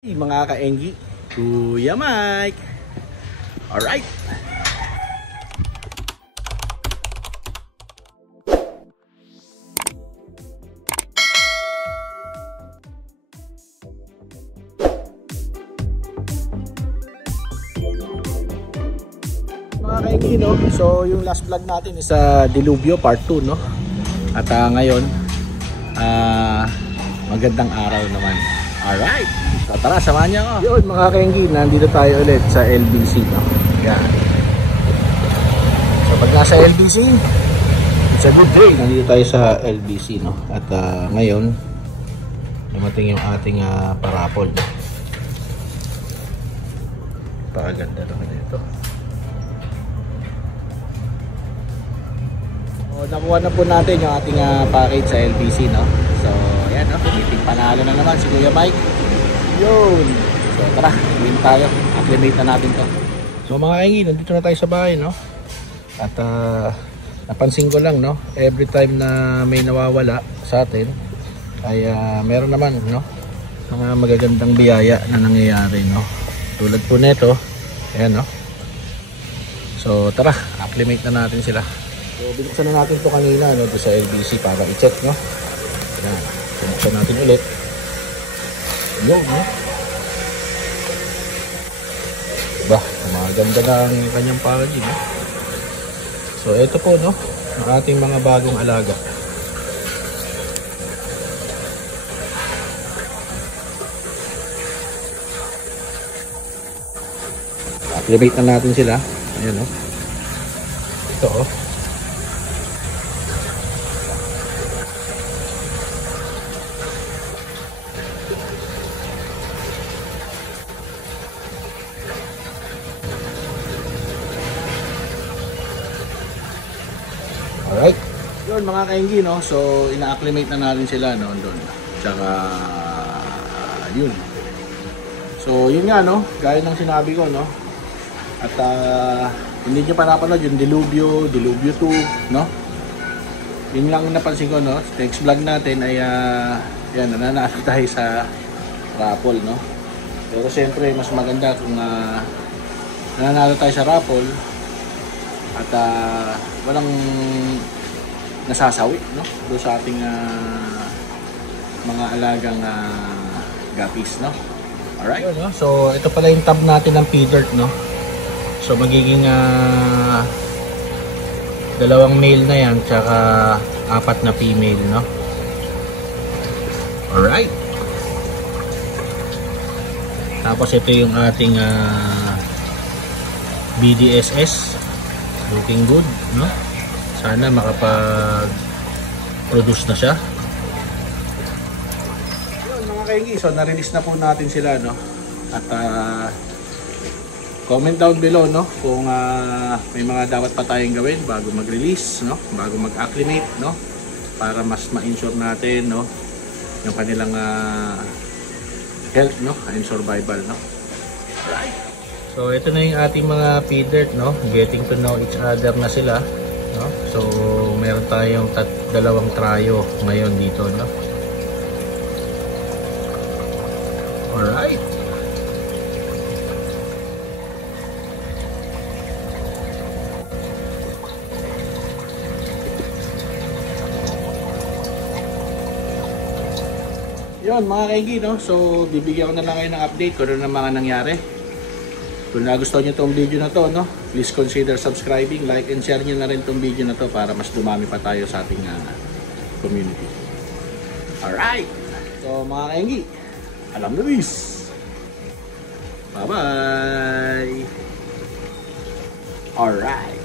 Mga ka-Engi, Kuya Mike. Alright. Mga ka-Engi, no? So yung last vlog natin is Dilubyo part 2, no? At ngayon magandang araw naman. Alright, so tara, samahan niyo ako. Yun mga ka-Engi, nandito tayo ulit sa LBC, no? Yan. So pag nasa LBC, it's a good day. Nandito tayo sa LBC, no? At ngayon dumating yung ating parapol, no? Pakaganda naman ito. So nakuha na po natin yung ating package sa LBC, no? So ayan, no? Meeting panalo na naman si Kuya Mike. Yun. So tara, win tayo. Acclimate na natin to. So mga ka-Engi, nandito na tayo sa bahay, no? At napansin ko lang, no? Every time na may nawawala sa atin ay meron naman, no? Mga magagandang biyaya na nangyayari, no? Tulad po nito. Ayan, no? So tara, acclimate na natin sila. So binuksan na natin to kanina, no? Doon sa LBC para i-check, no? Ayan. Binuksan natin ulit. Yun, no? Diba? Maganda na ang kanyang packaging, no? So ito po, no? Ang ating mga bagong alaga. Acclimate na natin sila. Ayan, no? Ito, oh. Alright. Yun mga ka-Engi, no? So ina-acclimate na natin sila, no? Doon. Tsaka yun. So yun nga, no? Gaya ng sinabi ko, no? At hindi nyo pa napanood yung Dilubyo 2, no? Yun lang napansin ko, no? Next vlog natin ay yan, nananalo tayo sa raffle, no? Pero siyempre mas maganda kung nananalo tayo sa raffle at walang nasasawi, no? Doon sa ating mga alagang gapis, no? Alright, no? So ito pala yung tab natin ng P-Dirt, no? So magiging 2 male na yan tsaka 4 na female, no? Alright. Tapos ito yung ating BDSS. Looking good, no? Sana makapag-produce na siya. Yun mga ka-Engi, so na-release na po natin sila, no? At comment down below, no? Kung may mga dapat pa tayong gawin bago mag-release, no? Bago mag-acclimate, no? Para mas ma-ensure natin, no? Yung kanilang health, no? And survival, no? Alright. So ito na yung ating mga P-Dirt, no? Getting to know each other na sila, no? So meron tayong 2 tryo ngayon dito, no? Alright. Yun mga ka-Engi, no? So bibigyan ko na lang kayo ng update kung ano na mga nangyari. Kung nagustuhan nyo itong video na to, no? Please consider subscribing, like and share nyo na rin itong video na to para mas dumami pa tayo sa ating community. Alright! So mga ka-Engi, alam na bis! Bye-bye! Alright!